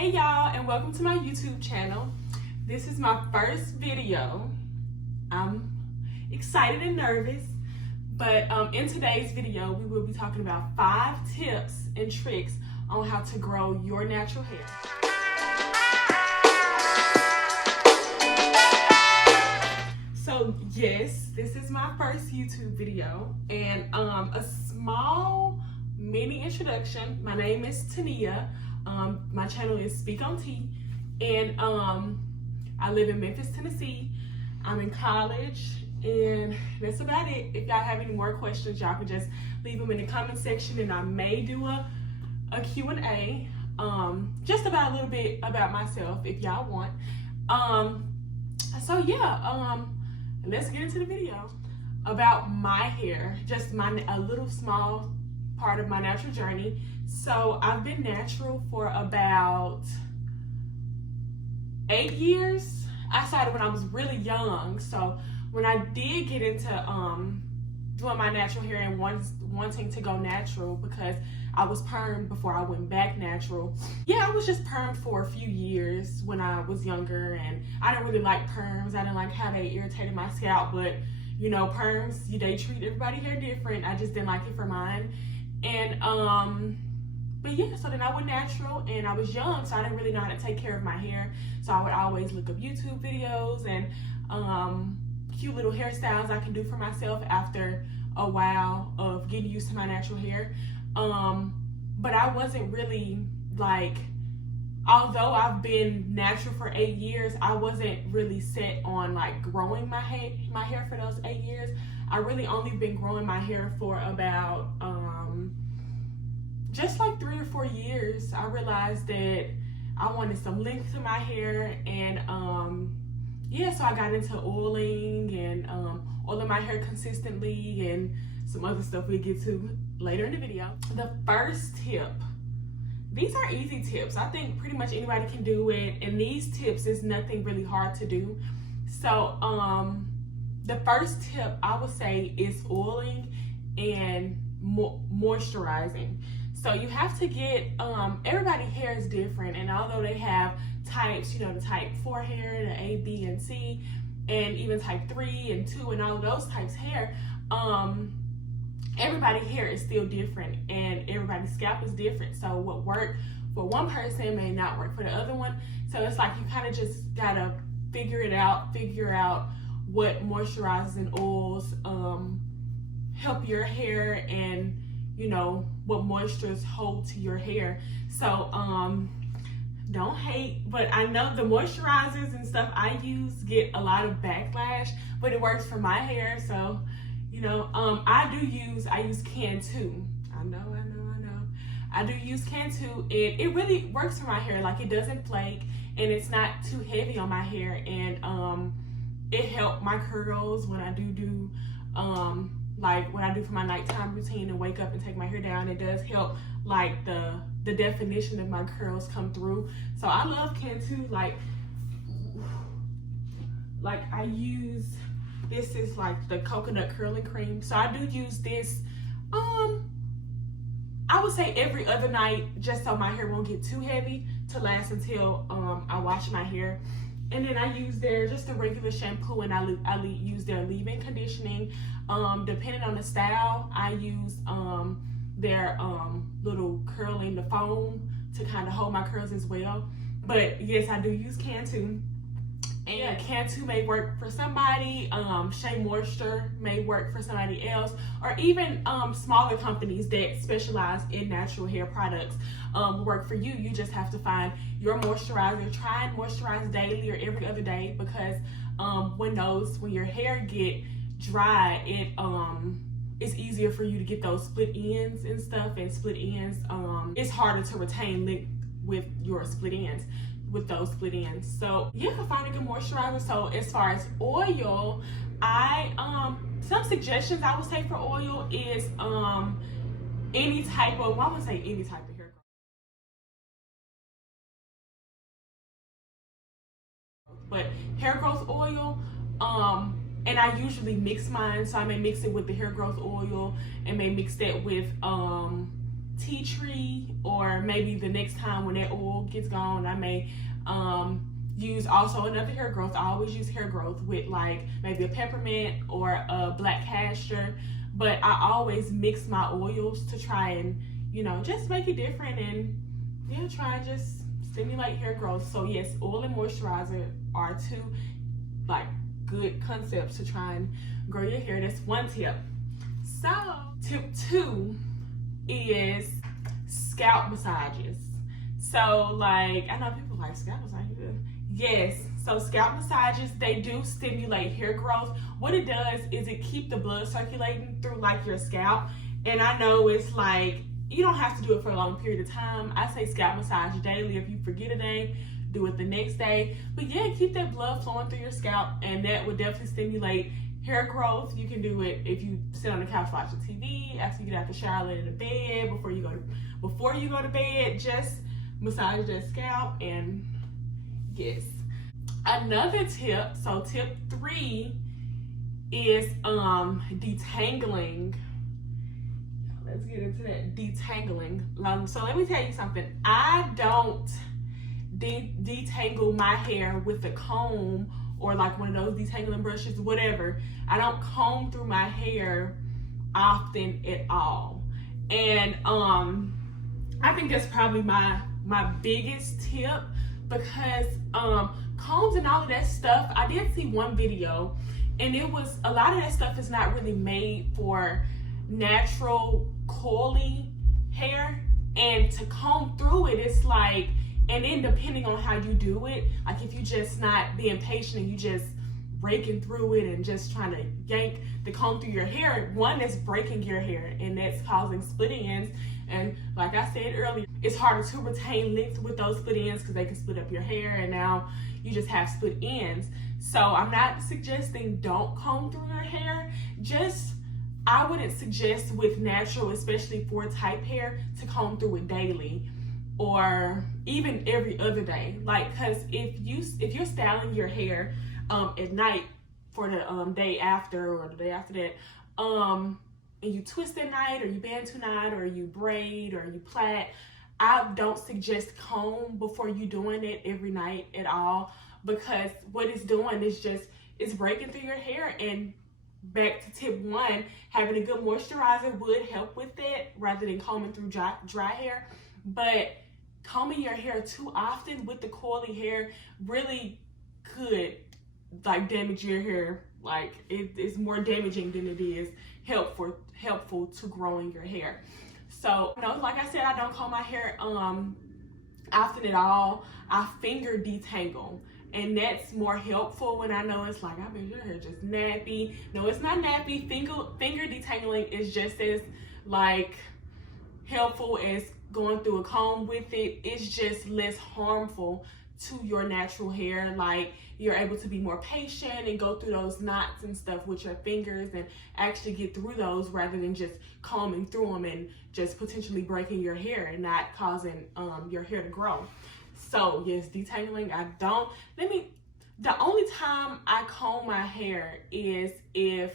Hey y'all, and welcome to my YouTube channel. This is my first video. I'm excited and nervous, but in today's video we will be talking about 5 tips and tricks on how to grow your natural hair. So yes, this is my first YouTube video, and a small mini introduction. My name is Tania. My channel is Speak on Tea, and I live in Memphis, Tennessee. I'm in college, and that's about it. If y'all have any more questions, y'all can just leave them in the comment section, and I may do a Q&A just about a little bit about myself if y'all want. So yeah, let's get into the video. About my hair, just a little small part of my natural journey. So I've been natural for about 8 years. I started when I was really young. So when I did get into doing my natural hair and wanting to go natural, because I was permed before I went back natural. Yeah, I was just permed for a few years when I was younger, and I didn't really like perms. I didn't like how they irritated my scalp, but you know, perms, they treat everybody's hair different. I just didn't like it for mine. And but yeah, so then I went natural, and I was young, so I didn't really know how to take care of my hair. So I would always look up YouTube videos and cute little hairstyles I can do for myself after a while of getting used to my natural hair. But I wasn't really like, although I've been natural for 8 years, I wasn't really set on like growing my hair for those 8 years. I really only been growing my hair for about just like 3 or 4 years. I realized that I wanted some length to my hair, and yeah, so I got into oiling and oiling my hair consistently and some other stuff we'll get to later in the video. The first tip, these are easy tips. I think pretty much anybody can do it, and these tips is nothing really hard to do. So the first tip I would say is oiling and moisturizing. So you have to get, everybody's hair is different, and although they have types, the type 4 hair, the A, B, and C, and even type 3 and 2 and all of those types hair, everybody's hair is still different, and everybody's scalp is different. So what worked for one person may not work for the other one. So it's like you kind of just gotta figure out what moisturizers and oils help your hair, and what moistures hold to your hair. So don't hate, but I know the moisturizers and stuff I use get a lot of backlash, but it works for my hair. So I use Cantu. I know. I do use Cantu, and it really works for my hair. Like, it doesn't flake, and it's not too heavy on my hair, and it helped my curls when I do like when I do for my nighttime routine and wake up and take my hair down. It does help like the definition of my curls come through. So I love Cantu. Like I use, this is like the coconut curling cream. So I do use this, I would say every other night, just so my hair won't get too heavy, to last until I wash my hair. And then I use just a regular shampoo, and I use their leave-in conditioning. Depending on the style, I use their little curling, the foam, to kind of hold my curls as well. But yes, I do use Cantu. And Cantu may work for somebody, Shea Moisture may work for somebody else, or even smaller companies that specialize in natural hair products will work for you. You just have to find your moisturizer. Try and moisturize daily or every other day, because when your hair get dry, it's easier for you to get those split ends and stuff, and split ends, it's harder to retain length with your split ends. With those split ends. So you can find a good moisturizer. So as far as oil, some suggestions I would say for oil is any type of, well, I wouldn't say any type of hair growth, but hair growth oil, and I usually mix mine. So I may mix it with the hair growth oil, and may mix that with tea tree, or maybe the next time when that oil gets gone, I may use also another hair growth. I always use hair growth with like maybe a peppermint or a black castor, but I always mix my oils to try and, you know, just make it different and yeah, try and just stimulate hair growth. So yes, oil and moisturizer are two like good concepts to try and grow your hair. That's one tip. So tip 2 is scalp massages. So like, I know people like scalp massages. Yes, so scalp massages, they do stimulate hair growth. What it does is it keeps the blood circulating through like your scalp. And I know it's like, you don't have to do it for a long period of time. I say scalp massage daily. If you forget a day, do it the next day. But yeah, keep that blood flowing through your scalp, and that would definitely stimulate hair growth. You can do it if you sit on the couch watching TV, after you get out the shower, lay in the bed, before you go to bed, just massage that scalp. And yes. Another tip, so tip 3 is detangling. Let's get into that detangling. So let me tell you something. I don't detangle my hair with a comb or like one of those detangling brushes, whatever. I don't comb through my hair often at all. And I think that's probably my biggest tip, because combs and all of that stuff, I did see one video, and it was a lot of that stuff is not really made for natural coily hair, and to comb through it, it's like, and then depending on how you do it, like if you just not being patient and you just raking through it and just trying to yank the comb through your hair, one, that's breaking your hair and that's causing split ends. And like I said earlier, it's harder to retain length with those split ends because they can split up your hair, and now you just have split ends. So I'm not suggesting don't comb through your hair. Just, I wouldn't suggest with natural, especially for type hair, to comb through it daily or even every other day. Like, cause if you're styling your hair at night for the day after or the day after that, and you twist at night, or you bantu knot, or you braid, or you plait, I don't suggest comb before you doing it every night at all, because what it's doing is just, it's breaking through your hair. And back to tip 1, having a good moisturizer would help with that rather than combing through dry hair. But combing your hair too often with the coily hair really could like damage your hair. Like it's more damaging than it is helpful to growing your hair. So, you know, like I said, I don't comb my hair often at all. I finger detangle, and that's more helpful when I know it's like, I bet your hair just nappy. No, it's not nappy. Finger detangling is just as like helpful as going through a comb with it. It's just less harmful to your natural hair. Like, you're able to be more patient and go through those knots and stuff with your fingers and actually get through those, rather than just combing through them and just potentially breaking your hair and not causing your hair to grow. So yes, detangling, the only time I comb my hair is if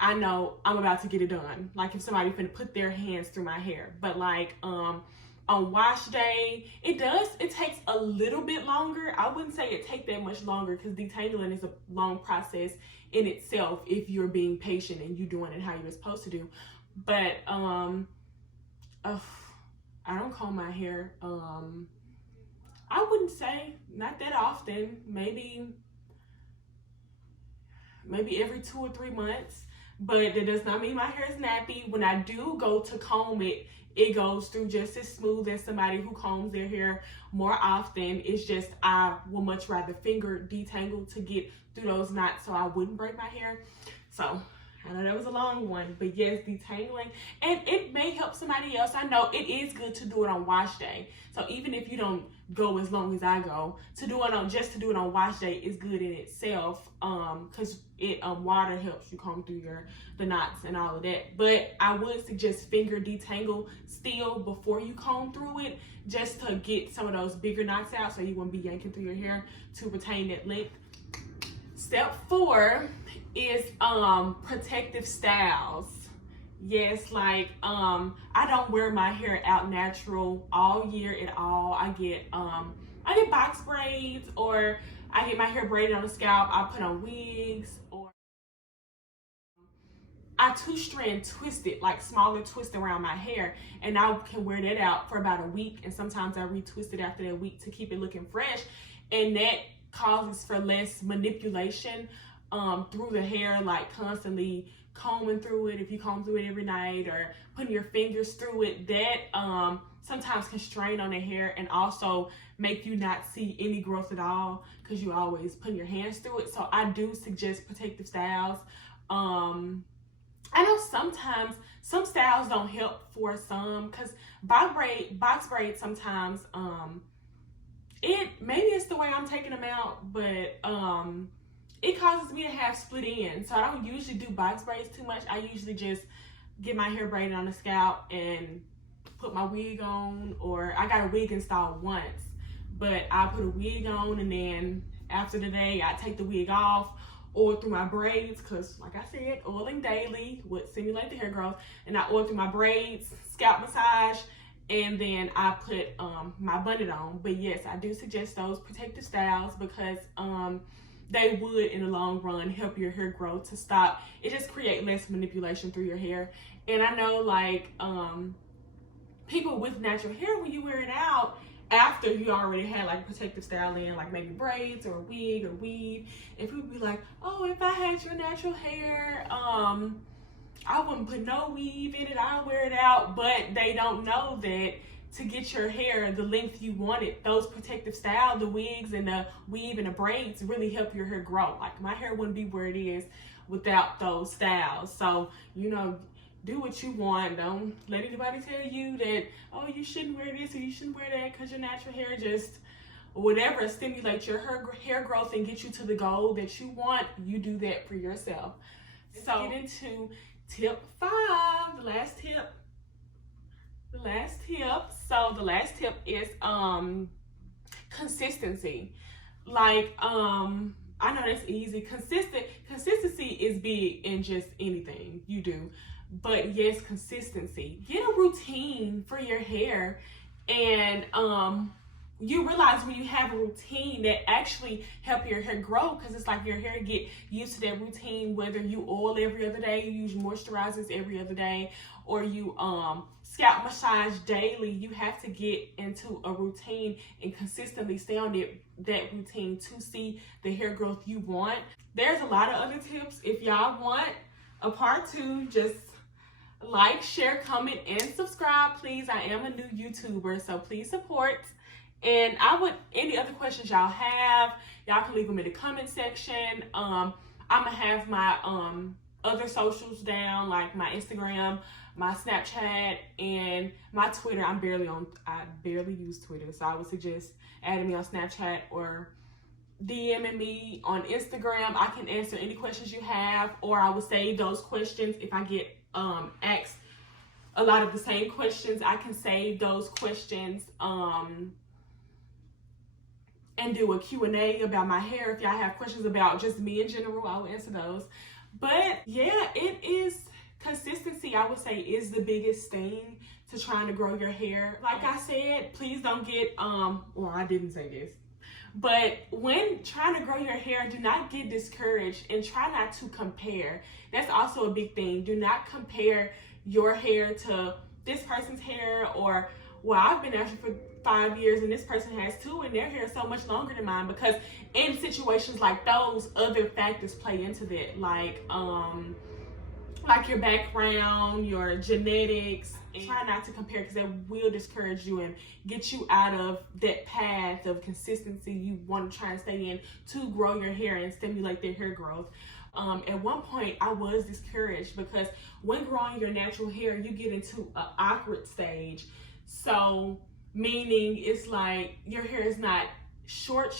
I know I'm about to get it done. Like if somebody finna put their hands through my hair. But like on wash day, it takes a little bit longer. I wouldn't say it take that much longer, because detangling is a long process in itself if you're being patient and you doing it how you're supposed to do. But I don't comb my hair. I wouldn't say not that often. Maybe every 2 or 3 months. But that does not mean my hair is nappy. When I do go to comb it, it goes through just as smooth as somebody who combs their hair more often. It's just I will much rather finger detangle to get through those knots so I wouldn't break my hair. So I know that was a long one, but yes, detangling, and it may help somebody else. I know it is good to do it on wash day. So even if you don't go as long as I go, to do it on wash day is good in itself, because water helps you comb through the knots and all of that. But I would suggest finger detangle still before you comb through it, just to get some of those bigger knots out so you won't be yanking through your hair to retain that length. Step 4 is protective styles. Yes, like I don't wear my hair out natural all year at all. I get box braids, or I get my hair braided on the scalp. I put on wigs, or I two-strand twist it, like smaller twist around my hair, and I can wear that out for about a week, and sometimes I retwist it after that week to keep it looking fresh, and that causes for less manipulation through the hair, like constantly combing through it. If you comb through it every night or putting your fingers through it, that sometimes can strain on the hair and also make you not see any growth at all because you always putting your hands through it. So I do suggest protective styles. I know sometimes some styles don't help for some, because box braid sometimes maybe it's the way I'm taking them out, but it causes me to have split ends. So I don't usually do box braids too much. I usually just get my hair braided on the scalp and put my wig on, or I got a wig installed once, but I put a wig on and then after the day I take the wig off, oil through my braids, because like I said, oiling daily would simulate the hair growth, and I oil through my braids, scalp massage, and then I put my bonnet on. But yes, I do suggest those protective styles because they would in the long run help your hair grow to stop. It just create less manipulation through your hair. And I know like people with natural hair, when you wear it out after you already had like protective style in, like maybe braids or a wig or weave, and people be like, oh, if I had your natural hair, I wouldn't put no weave in it, I'll wear it out. But they don't know that to get your hair the length you want it, those protective style, the wigs and the weave and the braids really help your hair grow. Like my hair wouldn't be where it is without those styles. So, you know, do what you want. Don't let anybody tell you that, oh, you shouldn't wear this or you shouldn't wear that, because your natural hair just, whatever stimulates your hair growth and get you to the goal that you want, you do that for yourself. So get into tip 5, the last tip. So the last tip is consistency. Like I know that's easy. Consistency is big in just anything you do. But yes, consistency. Get a routine for your hair, and you realize when you have a routine that actually help your hair grow, because it's like your hair get used to that routine, whether you oil every other day, you use moisturizers every other day, or you scalp massage daily. You have to get into a routine and consistently stay on that routine to see the hair growth you want. There's a lot of other tips. If y'all want a part 2, just like, share, comment, and subscribe, please. I am a new YouTuber, so please support. And any other questions y'all have, y'all can leave them in the comment section. I'm gonna have my other socials down, like my Instagram, my Snapchat, and my Twitter. I barely use Twitter, so I would suggest adding me on Snapchat or DMing me on Instagram. I can answer any questions you have, or I will save those questions if I get asked a lot of the same questions. I can save those questions and do a Q&A about my hair. If y'all have questions about just me in general, I will answer those. But yeah, it is consistency, I would say, is the biggest thing to trying to grow your hair. Like I said, please don't get well, I didn't say this, but when trying to grow your hair, do not get discouraged and try not to compare. That's also a big thing. Do not compare your hair to this person's hair, or, well, I've been natural for 5 years and this person has 2 and their hair is so much longer than mine, because in situations like those, other factors play into that, like your background, your genetics. Try not to compare, because that will discourage you and get you out of that path of consistency you want to try and stay in to grow your hair and stimulate their hair growth. At one point, I was discouraged because when growing your natural hair, you get into an awkward stage. So, meaning it's like your hair is not short,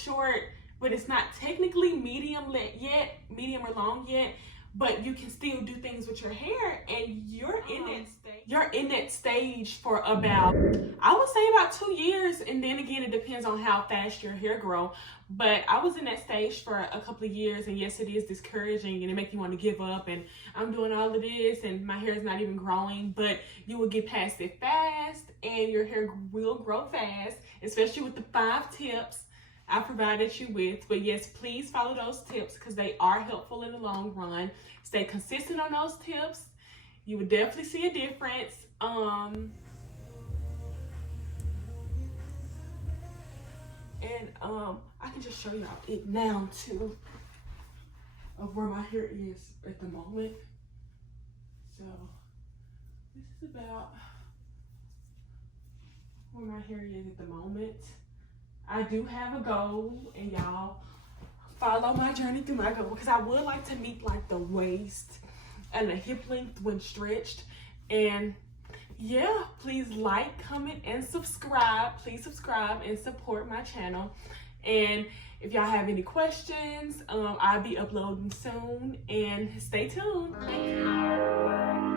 but it's not technically medium or long yet. but you can still do things with your hair, and you're in that stage for about, I would say, about 2 years. And then again, it depends on how fast your hair grow, but I was in that stage for a couple of years. And yes, it is discouraging and it makes you want to give up, and I'm doing all of this and my hair is not even growing, but you will get past it fast and your hair will grow fast, especially with the 5 tips I provided you with. But yes, please follow those tips because they are helpful in the long run. Stay consistent on those tips. You will definitely see a difference. I can just show y'all it now too, of where my hair is at the moment. So this is about where my hair is at the moment. I do have a goal, and y'all follow my journey through my goal, because I would like to meet like the waist and the hip length when stretched. And yeah, please like, comment, and subscribe. Please subscribe and support my channel. And if y'all have any questions, I'll be uploading soon, and stay tuned. Thank you.